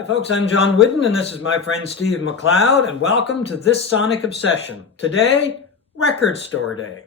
Hi folks, I'm John Whidden and this is my friend Steve McLeod and welcome to This Sonic Obsession. Today, Record Store Day.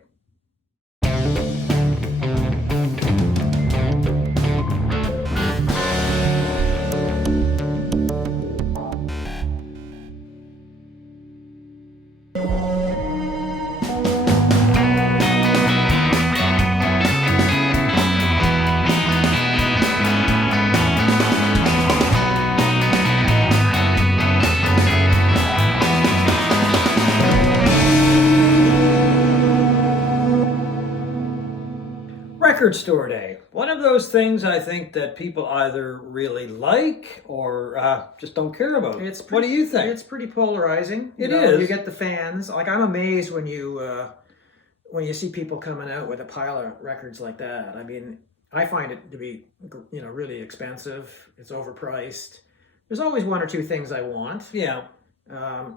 Record Store Day. One of those things I think that people either really like or just don't care about. What do you think? It's pretty polarizing. It is. You get the fans. Like, I'm amazed when you see people coming out with a pile of records like that. I mean, I find it to be, really expensive. It's overpriced. There's always one or two things I want. Yeah.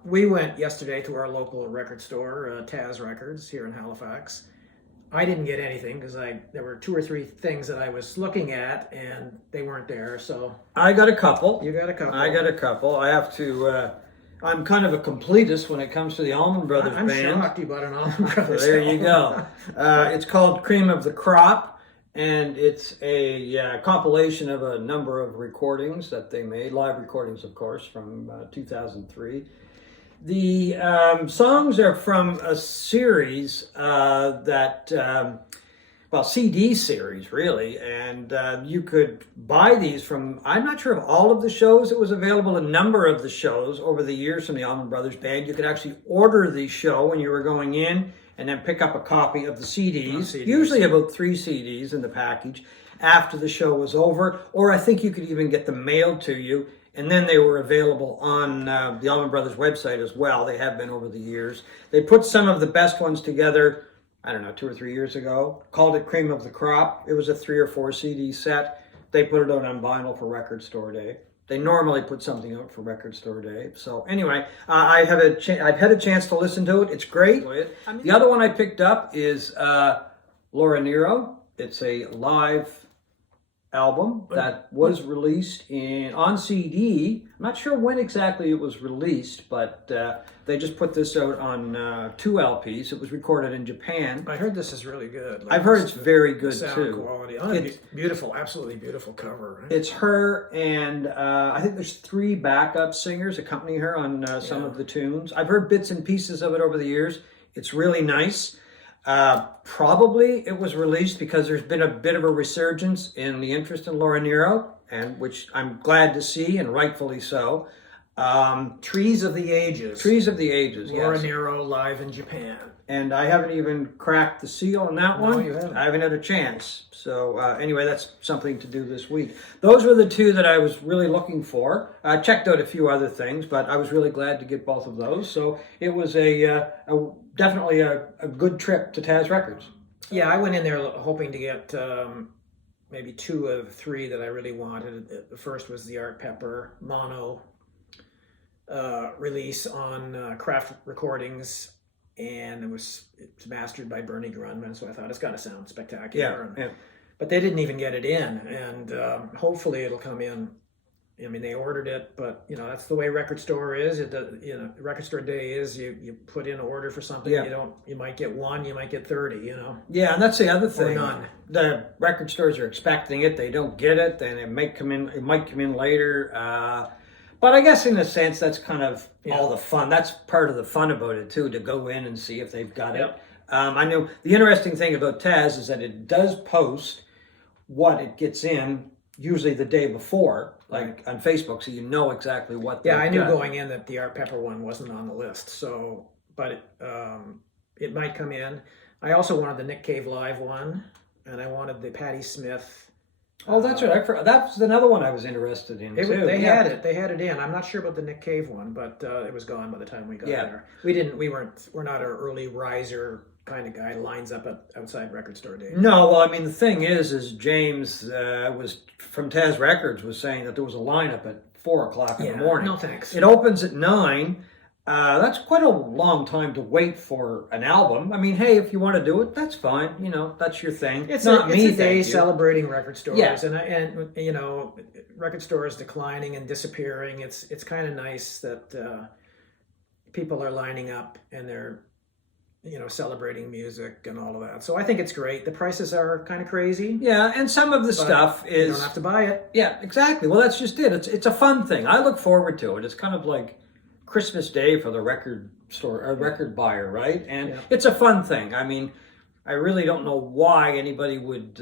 We went yesterday to our local record store, Taz Records, here in Halifax. I didn't get anything because there were two or three things that I was looking at and they weren't there. So I got a couple. You got a couple. I got a couple. I have to. I'm kind of a completist when it comes to the Allman Brothers I'm band. shocked you bought an Allman Brothers. There you go. It's called Cream of the Crop, and it's a compilation of a number of recordings that they made, live recordings, of course, from 2003. The songs are from a series CD series, really, and you could buy these from, I'm not sure of all of the shows. It was available a number of the shows over the years from the Allman Brothers Band. You could actually order the show when you were going in and then pick up a copy of the CDs, usually about 3 CDs in the package, after the show was over, or I think you could even get them mailed to you. And then they were available on the Allman Brothers website as well. They have been over the years. They put some of the best ones together, 2 or 3 years ago, called it Cream of the Crop. It was a 3 or 4 CD set. They put it out on vinyl for Record Store Day. They normally put something out for Record Store Day. So anyway, I've had a chance to listen to it. It's great. The other one I picked up is Laura Nyro. It's a live album that was released on CD. I'm not sure when exactly it was released, but they just put this out on 2 LPs. It was recorded in Japan. I heard this is really good. I've heard it's very good sound too. Quality. It's beautiful, absolutely beautiful cover. Right? It's her and I think there's 3 backup singers accompanying her on some of the tunes. I've heard bits and pieces of it over the years. It's really nice. Probably it was released because there's been a bit of a resurgence in the interest in Laura Nyro, and which I'm glad to see, and rightfully so. Trees of the Ages. Trees of the Ages, Laura yes. Nyro live in Japan. And I haven't even cracked the seal on that one. No, you haven't. I haven't had a chance. So anyway, that's something to do this week. Those were the 2 that I was really looking for. I checked out a few other things, but I was really glad to get both of those. So it was definitely a good trip to Taz Records. Yeah, I went in there hoping to get maybe 2 of 3 that I really wanted. The first was the Art Pepper mono release on Craft Recordings, and it's mastered by Bernie Grundman, so I thought it's got to sound spectacular. Yeah. But they didn't even get it in, and hopefully it'll come in. I mean, they ordered it, but that's the way Record Store is. Record Store Day is you put in an order for something. Yeah. You might get 1, you might get 30. Yeah, and that's the other thing. Or none. The record stores are expecting it. They don't get it, then it might come in later. But I guess in a sense, that's kind of all the fun. That's part of the fun about it too, to go in and see if they've got it. I know the interesting thing about Taz is that it does post what it gets in, usually the day before, like on Facebook, so you know exactly what they've got. I knew going in that the Art Pepper one wasn't on the list, but it might come in. I also wanted the Nick Cave Live one, and I wanted the Patti Smith. Oh, that's right. That's another one I was interested in too. They had it in. I'm not sure about the Nick Cave one, but it was gone by the time we got there. We're not an early riser kind of guy lines up outside Record Store Day. No, well, I mean, the thing is James was from Taz Records was saying that there was a lineup at 4 o'clock in the morning. No thanks. It opens at 9. That's quite a long time to wait for an album. I mean, hey, if you want to do it, that's fine. You know, that's your thing. It's not me. It's a day thank you. celebrating record stores, Yeah. and you know, record stores declining and disappearing. It's kind of nice that people are lining up and they're, you know, celebrating music and all of that. So I think it's great. The prices are kind of crazy. Yeah, and some of the stuff You is don't have to buy it. yeah, exactly. Well, that's just it. It's a fun thing. I look forward to it. It's kind of like Christmas Day for the record store, a record buyer, right? And Yeah. it's a fun thing. I mean, I really don't know why anybody would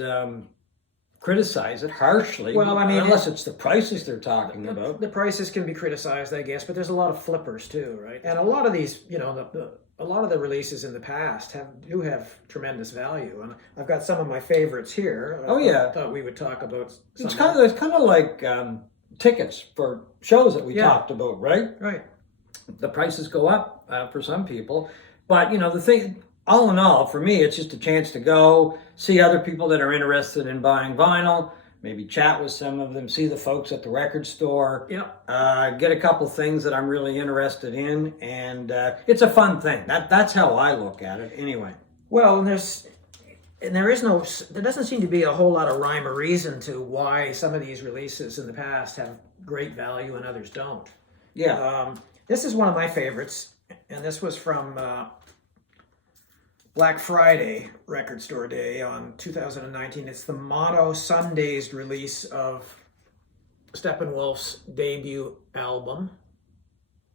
criticize it harshly. Well, I mean, unless it's the prices they're talking about. The prices can be criticized, I guess, but there's a lot of flippers too, right? And a lot of these, you know, a lot of the releases in the past do have tremendous value, and I've got some of my favorites here. Oh, yeah. I thought we would talk about. Some It's kind of like tickets for shows that we Yeah. talked about, right? right. The prices go up for some people, but you know the thing. All in all, for me, it's just a chance to go see other people that are interested in buying vinyl. Maybe chat with some of them, see the folks at the record store. Yeah. Get a couple things that I'm really interested in, and it's a fun thing. That's how I look at it, anyway. Well, there doesn't seem to be a whole lot of rhyme or reason to why some of these releases in the past have great value and others don't. Yeah. This is one of my favorites, and this was from Black Friday Record Store Day on 2019. It's the Mono Sundays release of Steppenwolf's debut album.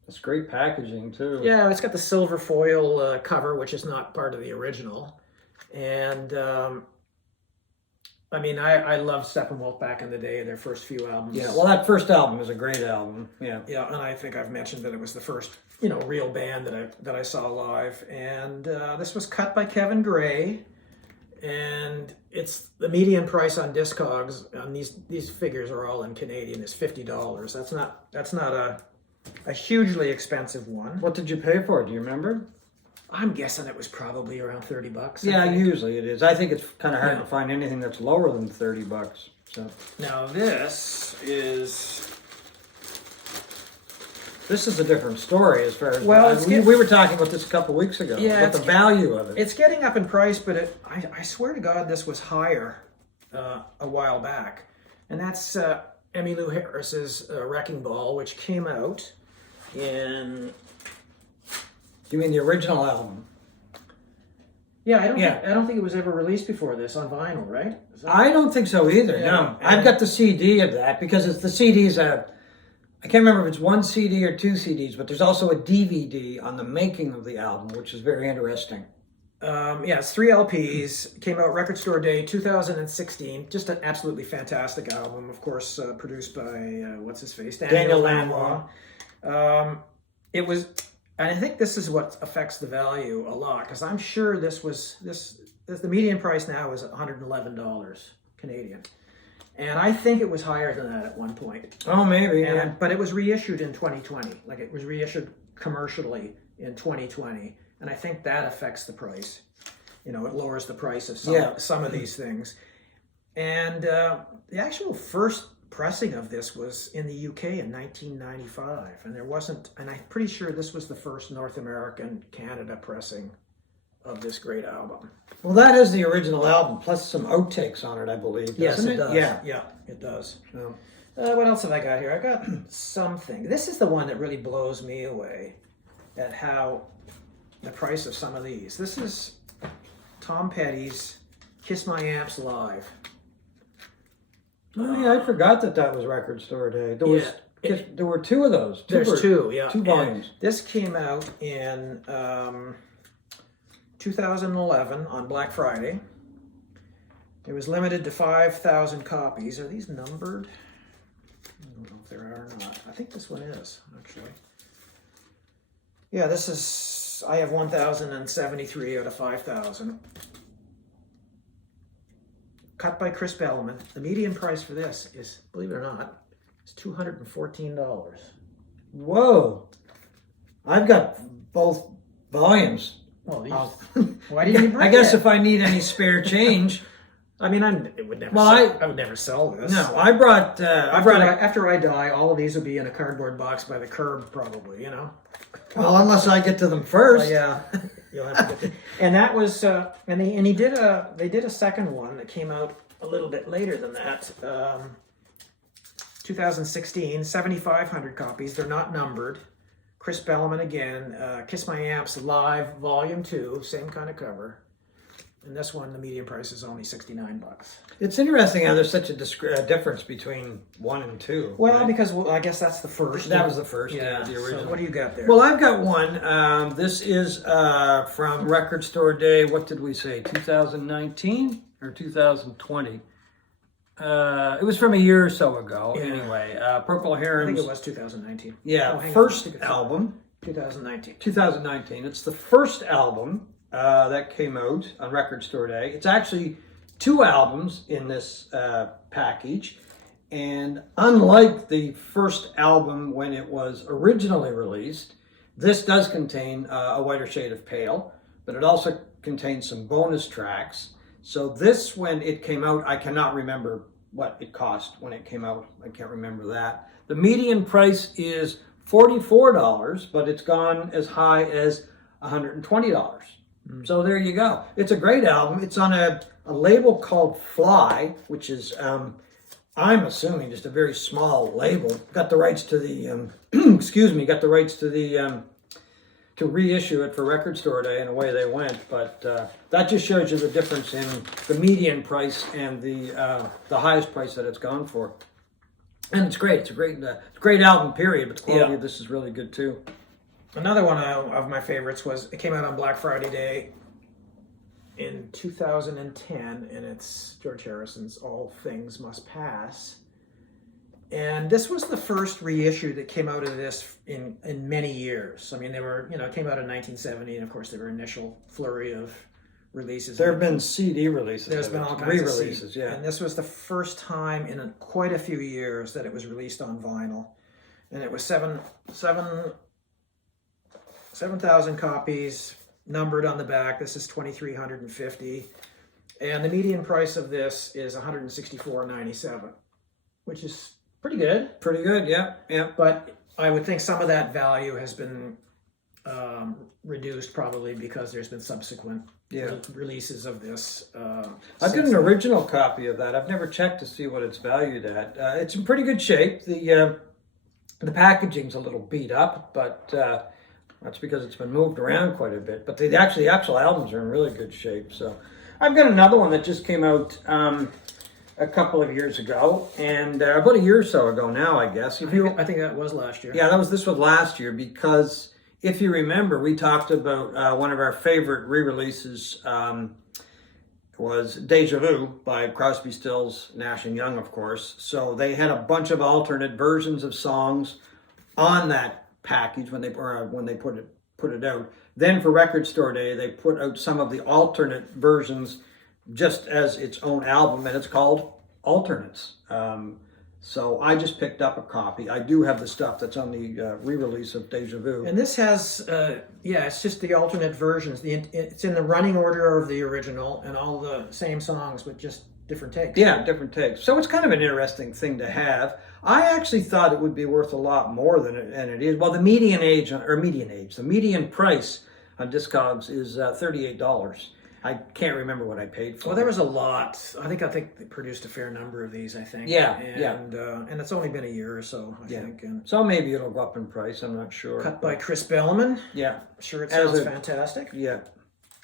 It's great packaging too. Yeah, it's got the silver foil cover, which is not part of the original. And I mean, I loved Steppenwolf back in the day, their first few albums. Yeah. Well, that first album was a great album. Yeah. Yeah, and I think I've mentioned that it was the first, you know, real band that I saw live. And this was cut by Kevin Gray, and it's the median price on Discogs. And these figures are all in Canadian. Is $50. That's not a hugely expensive one. What did you pay for it? Do you remember? I'm guessing it was probably around $30. I Yeah, think. usually it is. I think it's kind of hard Yeah. to find anything that's lower than $30. So Now this is a different story as far as Well, it's we were talking about this a couple weeks ago. Yeah, about the value of it. it's getting up in price, but I swear to God this was higher a while back, and that's Emmylou Harris's Wrecking Ball, which came out in. You mean the original album? Yeah, Yeah. I don't think it was ever released before this on vinyl, right? I don't think so either. Yeah, No, and- I've got the CD of that because it's the CD's I can't remember if it's one CD or two CDs, but there's also a DVD on the making of the album, which is very interesting. Yeah, it's 3 LPs. Came out Record Store Day 2016. Just an absolutely fantastic album. Of course, produced by what's his face, Daniel Lanois. It was, and I think this is what affects the value a lot, because I'm sure the median price now is $111 Canadian, and I think it was higher than that at one point. Oh, maybe. Yeah. But it was reissued in 2020. Like, it was reissued commercially in 2020, and I think that affects the price. You know, it lowers the price of some of these things. And the actual first pressing of this was in the UK in 1995, and I'm pretty sure this was the first North American Canada pressing of this great album. Well, that is the original album, plus some outtakes on it, I believe. Yes, doesn't it does. Yeah, it does. So, What else have I got here? I got something. This is the one that really blows me away at how the price of some of these. This is Tom Petty's Kiss My Amps Live. oh, yeah, I forgot that was Record Store Day. There were two of those. There's two, yeah. Two volumes. And this came out in 2011 on Black Friday. It was limited to 5,000 copies. Are these numbered? I don't know if there are or not. I think this one is, actually. Yeah, I have 1,073 out of 5,000. Cut by Chris Bellman. The median price for this is, believe it or not, is $214. Whoa. I've got both volumes. Well, why didn't you bring I guess it? if I need any spare change, I mean, it would never. Well, I would never sell this. No, I brought. After I die, all of these would be in a cardboard box by the curb, probably. You know. Well, unless I get to them first. Yeah, you'll have to get. And that was, they did a second one that came out a little bit later than that. 2016, 7,500 copies. They're not numbered. Chris Bellman again. Kiss My Amps Live Volume 2, same kind of cover. And this one, the median price is only $69. It's interesting how there's such a difference between 1 and 2. Well, right? because I guess that's the first. That was the first, Yeah. the original. So what do you got there? Well, I've got one. This is from Record Store Day. What did we say? 2019 or 2020? It was from a year or so ago. Yeah. Anyway, Procol I Harum's. think it was 2019. Yeah, hang on. first I think it's album. 2019. 2019. It's the first album that came out on Record Store Day. It's actually 2 albums in this package. And unlike the first album when it was originally released, this does contain A Whiter Shade of Pale, but it also contains some bonus tracks. So this, when it came out, I cannot remember what it cost when it came out. I can't remember that. The median price is $44, but it's gone as high as $120. So there you go. It's a great album. It's on a label called Fly, which is, I'm assuming, just a very small label. Got the rights to the, got the rights to the, to reissue it for Record Store Day, and away they went. But that just shows you the difference in the median price and the highest price that it's gone for. And it's great. It's a great album, period. But the quality of this is really good too. Another one of my favorites it came out on Black Friday Day in 2010, and it's George Harrison's All Things Must Pass. And this was the first reissue that came out of this in many years. I mean, they were, it came out in 1970, and of course, there were initial flurry of releases. There have been CD releases. There's been all kinds re-releases, of yeah. And this was the first time in quite a few years that it was released on vinyl. And it was 7,000 copies, numbered on the back. This is 2,350. And the median price of this is $164.97, which is pretty good. Pretty good, yeah. But I would think some of that value has been reduced, probably because there's been subsequent releases of this. I've got an original copy of that. I've never checked to see what it's valued at. It's in pretty good shape. The packaging's a little beat up, but that's because it's been moved around quite a bit. But the actual albums are in really good shape. So I've got another one that just came out a couple of years ago, and about a year or so ago now, I guess. I think that was last year. Yeah, this was last year, because if you remember, we talked about one of our favorite re-releases was Deja Vu by Crosby, Stills, Nash & Young, of course. So they had a bunch of alternate versions of songs on that package when they put it out. Then for Record Store Day, they put out some of the alternate versions just as its own album, and it's called Alternates. So I just picked up a copy. I do have the stuff that's on the re-release of Deja Vu. And this has, it's just the alternate versions. It's in the running order of the original, and all the same songs, but just different takes. Yeah, different takes. So it's kind of an interesting thing to have. I actually thought it would be worth a lot more than it is. Well, the median price on Discogs is $38. I can't remember what I paid for. Well, there was a lot. I think they produced a fair number of these, I think. And it's only been a year or so, I think. And so maybe it'll go up in price, I'm not sure. Cut by Chris Bellman. Yeah. I'm sure it sounds fantastic. Yeah.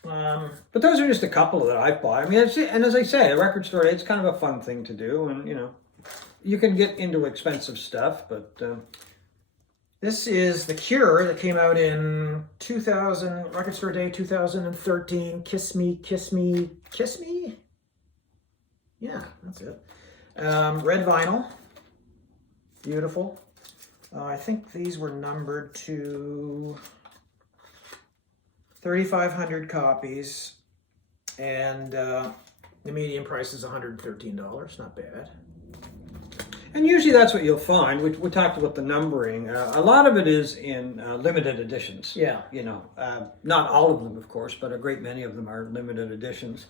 But those are just a couple that I bought. I mean, and as I say, a Record Store, it's kind of a fun thing to do. And, you can get into expensive stuff, but... This is The Cure that came out in 2000, Record Store Day 2013. Kiss Me, Kiss Me, Kiss Me? Yeah, that's it. Red vinyl. Beautiful. I think these were numbered to 3,500 copies. And the median price is $113. Not bad. And usually that's what you'll find. We talked about the numbering. A lot of it is in limited editions. Yeah. Not all of them, of course, but a great many of them are limited editions.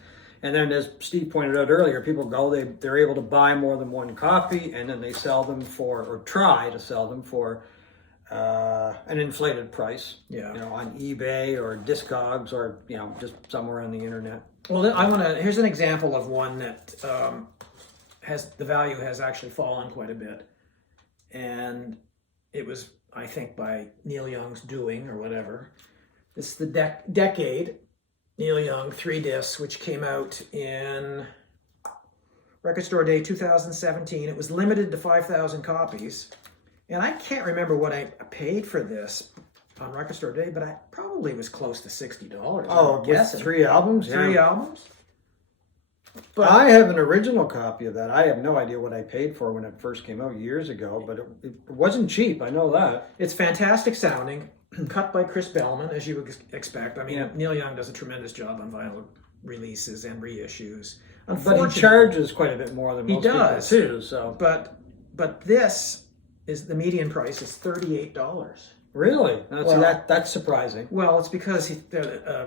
And then, as Steve pointed out earlier, people go, they're able to buy more than one copy, and then they sell them for, or try to sell them for an inflated price. Yeah. On eBay or Discogs or just somewhere on the internet. Well, here's an example of one that the value has actually fallen quite a bit, and it was, I think, by Neil Young's doing or whatever. This is the Decade Neil Young 3 discs, which came out in Record Store Day 2017. It was limited to 5,000 copies. And I can't remember what I paid for this on Record Store Day, but I probably was close to $60. Oh, with 3 albums? Yeah. 3 albums? But I have an original copy of that. I have no idea what I paid for when it first came out years ago, but it wasn't cheap. I know that. It's fantastic sounding. Cut by Chris Bellman, as you would expect. I mean, Neil Young does a tremendous job on vinyl releases and reissues. But he charges quite a bit more than most people too. So, but this is the median price is $38. Really? That's surprising. Well, it's because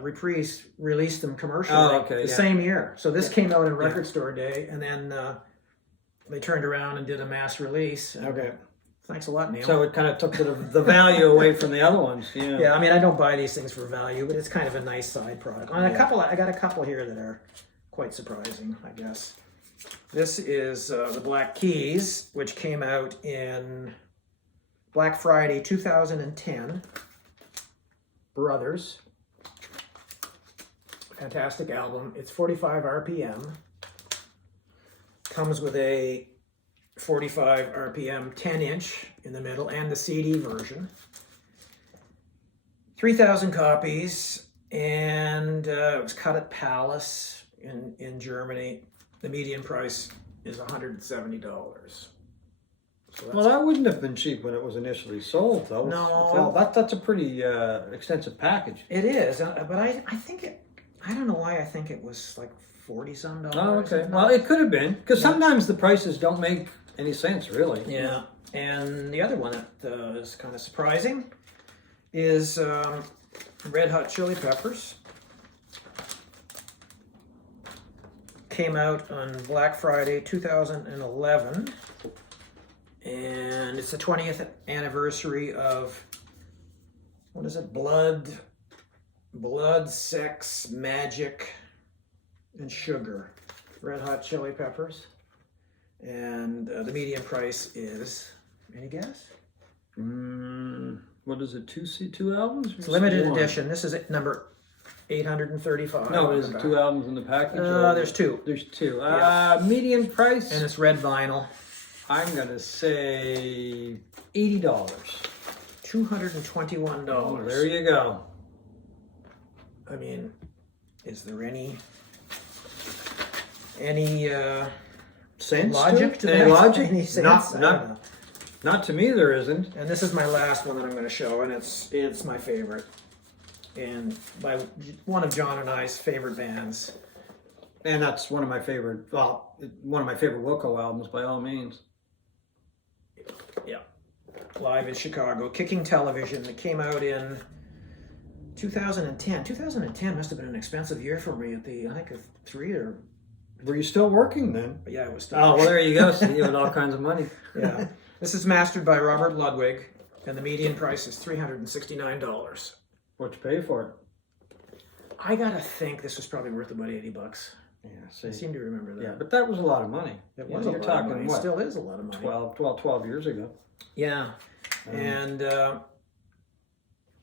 Reprise released them commercially the same year. So this came out in Record Store Day, and then they turned around and did a mass release. Okay. Thanks a lot, Neil. So it kind of took the value away from the other ones. Yeah. Yeah, I mean, I don't buy these things for value, but it's kind of a nice side product. And I got a couple here that are quite surprising, I guess. This is the Black Keys, which came out in Black Friday 2010. Brothers. Fantastic album. It's 45 RPM. Comes with a 45 RPM 10-inch in the middle and the CD version. 3,000 copies, and it was cut at Palace in Germany. The median price is $170. Well, that wouldn't have been cheap when it was initially sold, though. No. That's a pretty extensive package. It is, but I think I don't know why I think it was like $40-some. Oh, okay. Well, it could have been, because sometimes the prices don't make any sense, really. Yeah. And the other one that is kind of surprising is Red Hot Chili Peppers. Came out on Black Friday 2011. And it's the 20th anniversary of, what is it? Blood, Sex, Magic, and Sugar. Red Hot Chili Peppers. And the median price is, any guess? What is it, two albums? It's limited edition. This is number 835. No, is it 2 albums in the package? There's 2. There's 2. Median price? And it's red vinyl. I'm going to say $80. $221. Oh, there you go. I mean, is there any sense logic to that? Any logic? Any sense? Not to me, there isn't. And this is my last one that I'm going to show, and it's my favorite, and by one of John and I's favorite bands. And that's one of my favorite Wilco albums, by all means. Yeah, live in Chicago, Kicking Television. That came out in 2010. 2010 must have been an expensive year for me. I think of 3 or. Were you still working then? Yeah, I was still. Oh, well, there you go. So you had all kinds of money. Yeah. This is mastered by Robert Ludwig, and the median price is $369. What'd you pay for it? I gotta think this was probably worth about $80. Yeah, see. I seem to remember that. Yeah, but that was a lot of money. It was a lot of money. It still is a lot of money. 12 years ago. Yeah. And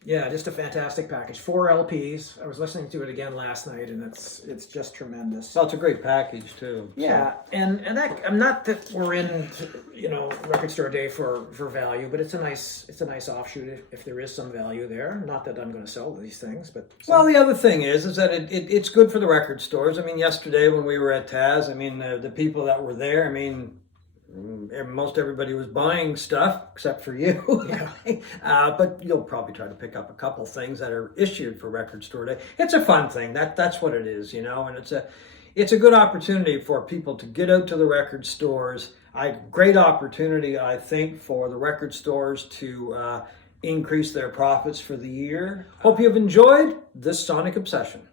yeah, just a fantastic package. 4 LPs. I was listening to it again last night, and it's just tremendous. Well, it's a great package too. Yeah, so. and that I'm not that we're in Record Store Day for value, but it's a nice offshoot if there is some value there. Not that I'm going to sell these things, but well, the other thing is that it's good for the record stores. I mean, yesterday when we were at Taz, I mean the people that were there, I mean. Most everybody was buying stuff except for you. Yeah. But you'll probably try to pick up a couple things that are issued for Record Store Day. It's a fun thing. That's what it is, and it's a good opportunity for people to get out to the record stores. Great opportunity, I think, for the record stores to increase their profits for the year. Hope you've enjoyed this Sonic Obsession.